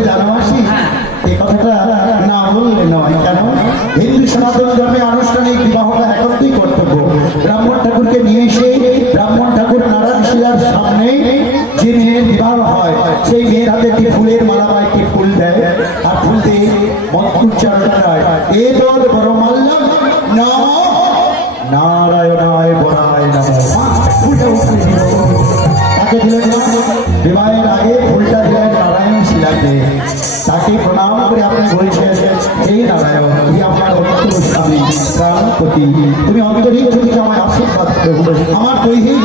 বলে জানো মাসি, এই কথাটা না বললে নয়। কেন? হিন্দু সনাতন ধর্মে আনুষ্ঠানিক বিবাহটা একান্তই কর্তব্য। ব্রাহ্মণ ঠাকুরকে নিয়ে এসে ব্রাহ্মণ ঠাকুর নারায়ণ শিলার সামনে যে মেয়ের বিবাহ হয়, সেই মেয়ের হাতে একটি ফুলের মালা বা একটি ফুল দেয়, আর ফুল দিয়ে মন্ত্রোচ্চারণ হয়, এ দল বড় মাল্লাম নম নারায়ণায় বরায় নমঃ। ফুলটা উপরে দিল, তাকে দিলেন না, বিবাহের আগে ফুলটা দিলেন নারায়ণ শিলাকে। তাকে প্রণাম করে আপনি বলছেন, এই নারায়ণ, তুমি আমার অন্তর স্বামী প্রাণপতি, তুমি অন্তরিক যদি আমায় আশীর্বাদ করো। আমার দৈহিক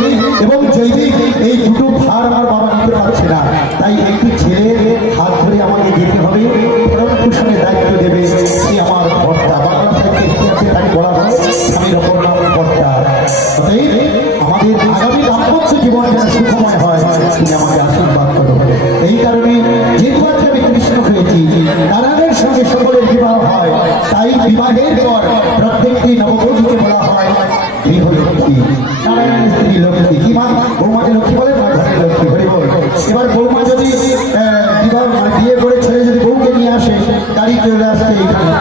এবং জৈবিক এই দুটো ভার আমার বাবা নিতে পারছে না, তাই একটি ছেলের হাত ধরে আমাকে যেতে হবে, প্রণপুষণের দায়িত্ব দেবে, সে আমার কর্তা। বাংলা সাহিত্যের ইতিহাসে তাকে বলা হয় স্বামীর অপর নাম কর্তা। অতএব আমাদের আগামী দাম্পত্য জীবন যেন সুখময় হয়, তুমি আমাকে আশীর্বাদ করো। এই কারণে যেহেতু আজকে আমি কৃষ্ণ হয়েছি, নারায়ণের সঙ্গে সকলের বিবাহ হয়, তাই বিবাহের পর প্রত্যেকটি নববধূকে বলা হয় গৃহলক্ষ্মী, নারায়ণের স্ত্রী লক্ষ্মী। কি মা? বৌমাকে লক্ষ্মী বলে, মা ঘরের লক্ষ্মী হরি বল। এবার বৌমা যদি বিবাহ বিয়ে করে ছেলে যদি বউকে নিয়ে আসে, গাড়ি চলে আসছে, এইখানে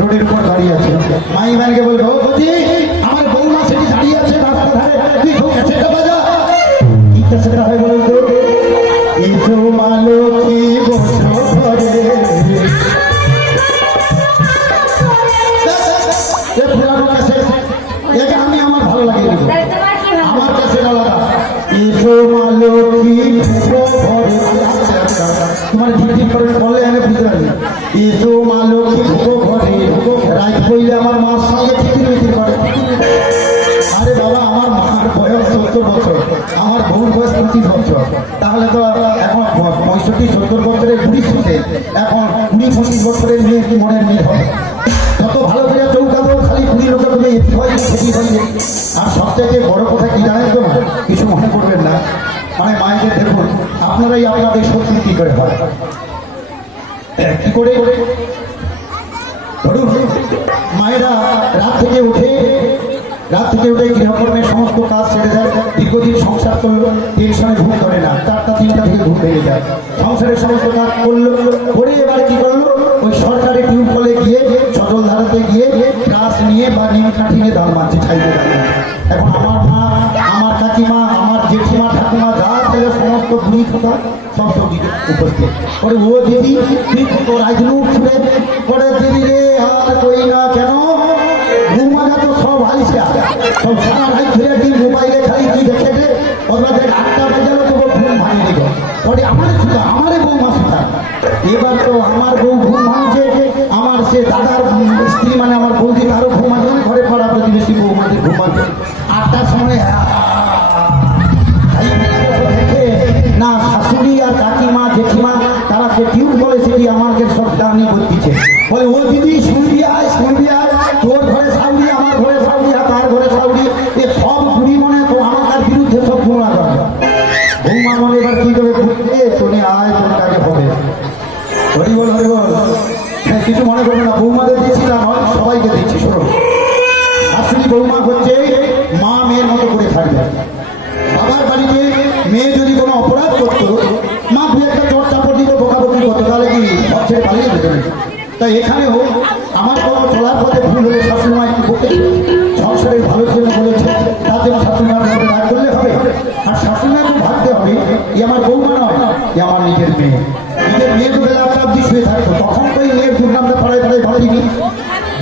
রোডের উপর দাঁড়িয়ে আছে, মাই ম্যানকে বলবে, ও বলছি আমার বৌমা সেটি দাঁড়িয়ে আছে রাস্তা ধারে, তুই ক্যাসেটটা বাজা। কি ক্যাসেটটা হয় বলুন তো? এসো মা লক্ষ্মী বসো ঘরে, পুরানো ক্যাসেট, একে আমি আমার ভালো লাগে, আমার ক্যাসেট আলাদা। এসো মা লক্ষ্মী বসো ঘরে, তোমার ঠিক করে বললে আমি বুঝতে পারি। এসো মা লক্ষ্মী ঢুকো ঘরে, রাত পড়লে আমার মার সঙ্গে চিকির মিচির করে। আরে বাবা, আমার মার বয়স 70 বছর, আমার বউর বয়স 25 বছর, তাহলে তো এখন 65-70 বছরের বুড়ি শুনতে এখন 20-25 বছরের মেয়ে কি মনের মেয়ে হবে? যত ভালো করে চৌকাবো খালি 20 লোকের মধ্যে এটি হয় সেটি হয়। আর সবথেকে বড় কথা কি জানেন তো? কিছু মনে করবেন না, মানে মায়েদের দেখুন, আপনারাই আপনাদের শক্তি কি করে হয়, কি করে ধরুন মায়েরা রাত থেকে উঠে গৃহকর্মের সমস্ত কাজ ছেড়ে দেয়, দীর্ঘদিন সংসার করলো, টেনশনে ঘুম ধরে না, 4টা-3টা থেকে ঘুম ভেঙে যায়, সংসারের সমস্ত কাজ করলো, করে এবার কি করলো, ওই সরকারি টিউবওয়েলে গিয়ে সজল ধারাতে গিয়ে গ্লাস নিয়ে বা নিম কাঠি নিয়ে দাম মানছে, ছাইতে দাঁড়িয়ে। এখন আমার মা, আমার কাকিমা, আমার জেঠিমা, ঠাকুমা যা ছিল সমস্ত ভুড়ি খোকা সব সবজিতে উপস্থিত করে, ও দিদি তুই তোর আইজনু উঠবে করে, দিদি রে আর কই না কেন, ঘুমাটা তো সব আইসা সব সারা রাত ধরে দিন মোবাইলে খালি তুই দেখে দে, ওরা দেখ 8টা বাজালো তো ঘুম ভাঙিয়ে দিল, ওরে আমাদের শুধু আমারে বউ মা শুধু। এবার তো আমার বউ ঘুম ভাঙছে, আমার সে দাদার স্ত্রী মানে আমার বৌদি তারও ঘুম ভাঙছে, ঘরে পড়া প্রতিবেশী বউ মাঝে ঘুম ভাঙছে। 8টার সময় দেখে না শাশুড়ি আর কাকিমা জেঠিমা তারা সে টিউব বলে সেটি আমাকে সব দানি করতেছে, বলে ও দিদি শুনবি আয়, তোর ঘরে সাউরি, আমার ঘরে সাউরি, আর তার ঘরে সাউরি, এ সব ঘুরি মনে তো আমার তার বিরুদ্ধে সব ঘুমা করে। বৌমা মনে এবার কি করে ঘুরতে শুনে আয় তোর কাজে হবে, হরি বল হরি বল। হ্যাঁ, কিছু মনে করবে না, বৌমাদের দিচ্ছি না, সবাইকে দিচ্ছি। শোনো, শাশুড়ি বৌমা হচ্ছে মা মেয়ের মতো করে থাকবে। বাবার বাড়িতে মেয়ে যদি কোনো অপরাধ করতো, মা দু একটা চট চাপড় দিত, বকাবকি করতো, তাহলে কি সবচেয়ে পালিয়ে যেত না। তাই এখানেও আমার কোনো চলার পথে ভুল হলে শাশুড়ি মা একটু বকে, সংসারের ভালো জন্য বলেছে, তার জন্য শাশুড়ি মার মধ্যে রাগ করলে হবে। আর শাশুড়ি মাকে ভাবতে হবে, এ আমার বৌমা নয়, এ আমার নিজের মেয়ে। নিজের মেয়ে তো বেলা আপনার দিয়ে শুয়ে থাকতো, তখন তো এই মেয়ের দুর্নামটা পাড়ায় ভাড়িনি,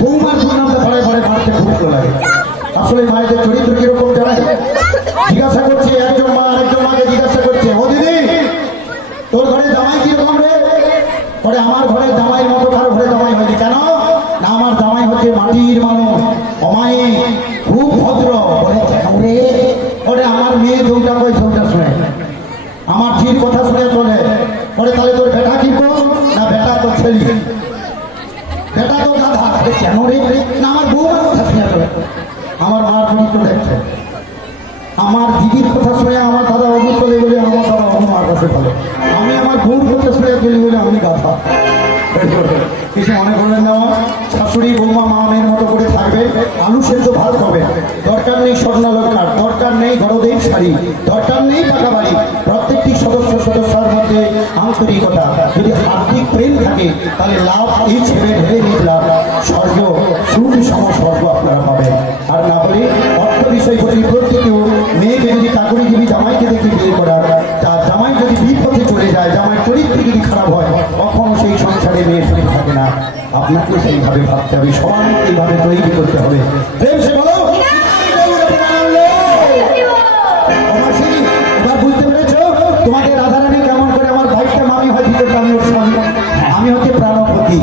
বৌমার দুর্নামটা পাড়ায় ভাড়তে খুব লাগে। আসলে মায়েদের চরিত্র কিরকম জানায়? জিজ্ঞাসা করছে একজন মা আরেকজন মাকে জিজ্ঞাসা করছে, ও দিদি তোর ঘরে জামাই কিরকম রে? পরে আমার ঘরে জামাই মতো কারো ঘরে জামাই হয়নি। কেন না, আমার জামাই হচ্ছে মাটির মানুষ, অমায়ে খুব ভদ্র। বলে রে, ওরে আমার মেয়ে যৌটা কই সৌটা শুনে, আমার ঠিক কথা শুনে চলে। পরে তাহলে তোর বেটা কি কর? না বেটা তো ছেলে, বেটা তো গাধা। কেন রে? না আমার বউমার কথা শুনে চলে। আমার মার চরিত্র দেখছে, আমার দিদির কথা শুনে আমার দাদা অবু চলে বলে আমার দাদা অবু মার কাছে ভালো, আমি আমার বউর কথা শুনে চলি বলে আমি গাধা। কিছু মনে করবেন না, শাশুড়ি বৌমা মা মেয়ের মতো করে থাকবে, আলু সেদ্ধ ভাত হবে, দরকার নেই স্বর্ণালঙ্কার, দরকার নেই গরদেব শাড়ি, দরকার নেই পাকা বাড়ি। প্রত্যেকটি সদস্যের মধ্যে মধ্যে আন্তরিকতা, যদি হার্দিক প্রেম থাকে তাহলে লাভ এই ছেড়ে ঢেলে নিলাম স্বর্গ, সুখ সম স্বর্গ আপনারা পাবেন। আর না হলে অর্থ বিষয় প্রতি প্রত্যেকেও মেয়েকে যদি চাকরিজীবী জামাইকে দেখে বিয়ে করার, তার জামাই যদি বিপথে চলে যায়, জামাই চরিত্র যদি খারাপ হয়, কখনো সেই সংসারে মেয়ে সুখ থাকে না। আপনাকে সেইভাবে ভাবতে হবে, সবাই এইভাবে তৈরি করতে হবে। প্রেম সে বলো এবার বুঝতে পেরেছ তোমাদের রাধারানী কেমন করে আমার ভাইটা মামি হয়, ভিতরটা আমি ওর স্বামী, আমি হচ্ছে প্রাণপতি,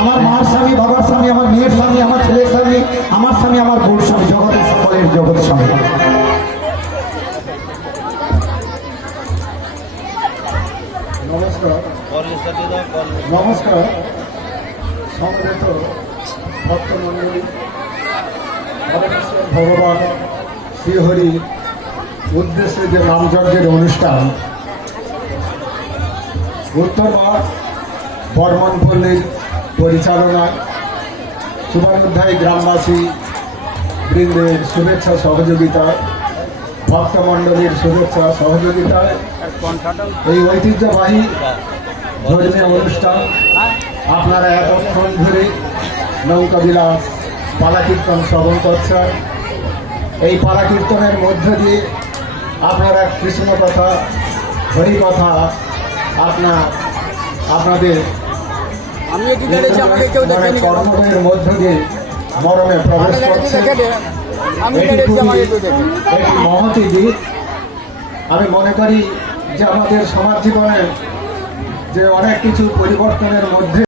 আমার মার স্বামী, বাবার স্বামী, আমার মেয়ের স্বামী, আমার ছেলের স্বামী, আমার স্বামী, আমার বউর স্বামী, জগতের সকলের জগৎ স্বামী। নমস্কার নমস্কার সমবেত ভক্তমণ্ডলী, ভগবান শ্রীহরি উদ্দেশ্যে যে নামযজ্ঞের অনুষ্ঠান উত্তরবার বর্মনপল্লীর পরিচালনায় সুবর্ণোধ্যায় গ্রামবাসী বৃন্দের শুভেচ্ছা সহযোগিতায়, ভক্তমণ্ডলীর শুভেচ্ছা সহযোগিতায় এই ঐতিহ্যবাহী ধর্মীয় অনুষ্ঠান আপনারা এতক্ষণ ধরে নৌকা বিলাস পালা কীর্তন শ্রবণ করছেন। এই পালা কীর্তনের মধ্য দিয়ে আপনারা কৃষ্ণ কথা, হরি কথা আপনাদের কর্মের মধ্য দিয়ে মরমে প্রবেশ করছে। এটি মহতি দিক। আমি মনে করি যে আমাদের সমাজ জীবনে যে অনেক কিছু পরিবর্তনের মধ্যে